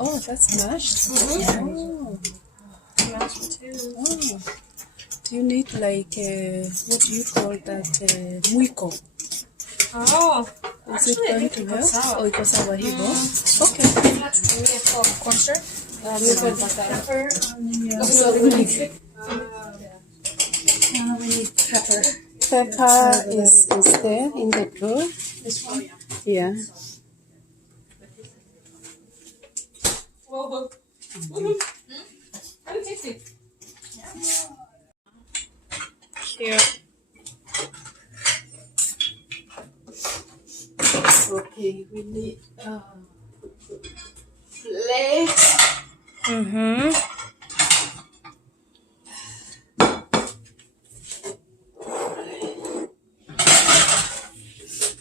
Oh, that's mashed. Oh, Mashed potatoes. oh. Do you need like what do you call that? Muiko. Oh, Is it going to help? Oh, ikasawa hibo. Okay. Cornstarch. Pepper. We need pepper. Pepper is there in the drawer. This one, Yeah. Whoa. How tasty. Cute. Okay, we need plate. Mm-hmm.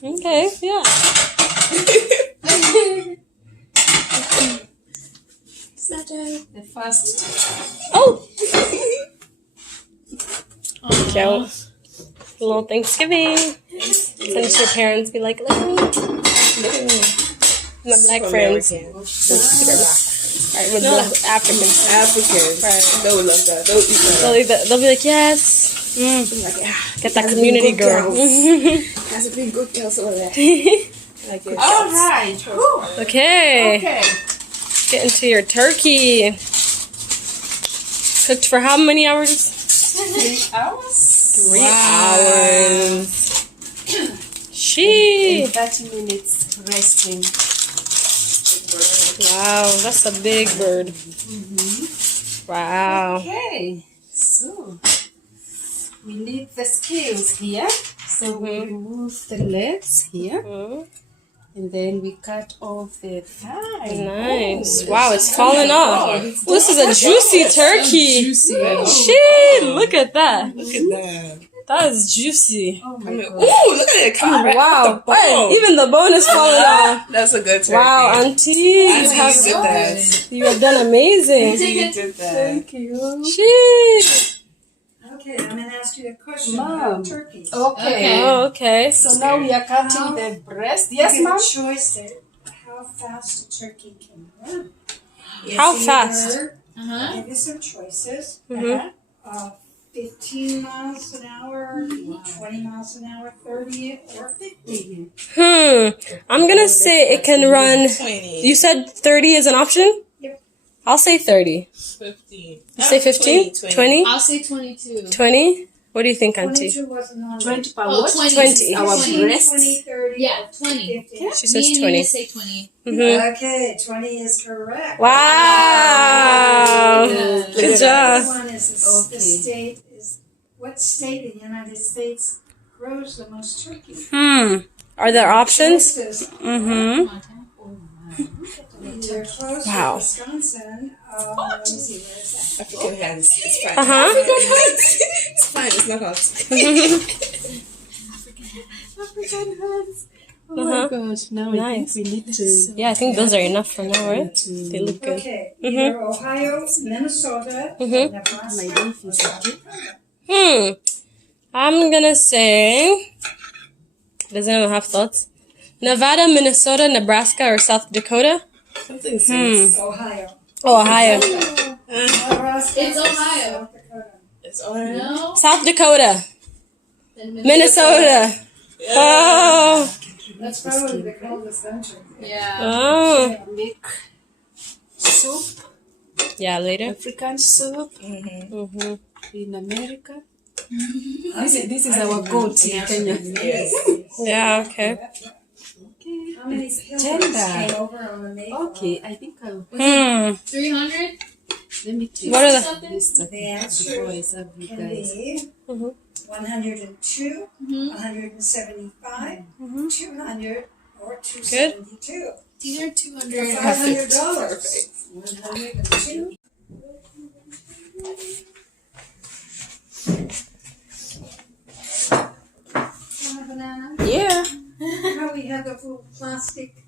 Okay, yeah. The first. Oh! Cute. A little Thanksgiving. Send it to your parents. Be like, look at me. Look at me. My black friends. Super black. Right, with the Africans. Africans. Right. They would love that. They would eat that. They'll be like, yes. Like, yeah. Get that community girl. Has to be good girls over there. Like it. All right. Okay. Okay. Get into your turkey. Cooked for how many hours? 3 hours. 3 hours. She. 30 minutes resting. Wow, that's a big bird. Wow. Okay. So we need the scales here. So we remove the legs here. Mm, And then we cut off the thigh. nice. Wow, it's falling off. This is a juicy turkey. Juicy. Shit, look at that. Look at that. That is juicy. Oh I my mean, god. ooh, look at it. Come right Wow. off the bone. Even the bone is falling off. That's a good turkey. Wow, Auntie, you Auntie, have, you did that. you have done amazing. You did that. Thank you. Shit. Okay, I'm going to ask you a question Mom. about turkeys. Okay. Oh, okay. So now we are cutting the breast. Yes, You ma'am? get a choice there how fast a turkey can run. It's How fast? either- I'll give you some choices. Mhm. 15 miles an hour, 20 miles an hour, 30 or 50. I'm gonna say it can run. 20. You said 30 is an option? Yep. I'll say 30. 15. You say 15? 20? I'll say 22. 20? What do you think, Auntie? 22 wasn't on 20 per Oh, what? 20. 20. Our 15, breast. 20, 30, Yeah, 20. 50. She says Me and 20. Nina say 20. Mm-hmm. Okay, 20 is correct. Wow! Yeah. Good The job. one is the state is what state in the United States grows the most turkey? Are there options? This is Mm-hmm. either close Wow. to Wisconsin. Let me see, where is that? African hands. It's fine. Uh-huh. It's fine. It's not hot. African hands. Oh Uh-huh. my gosh. Now I Nice. think we need to. Yeah, I think those are enough for now, right? They look good. Okay, either Ohio, Minnesota, Nebraska. My beef is okay. I'm gonna say. Does anyone have thoughts? Nevada, Minnesota, Nebraska, or South Dakota? Something says. Ohio. Oh, Ohio. Nebraska. It's Ohio. South Dakota. It's alright. No? South Dakota. Then Minnesota. Oh. That's probably the coldest country. Yeah. Oh. Make soup, Yeah, later. African soup Mm-hmm. in America. This is our goat in Kenya. Yes. Yeah, okay. Okay. How many It's pilgrims tender. came over on the Mayflower? Okay, I think I'll 300? let me taste What are the- this The answer before I serve you can guys. be 102, 175, 200, or 272. These are 200. $500. 102. Want a banana? Yeah. How we have the little plastic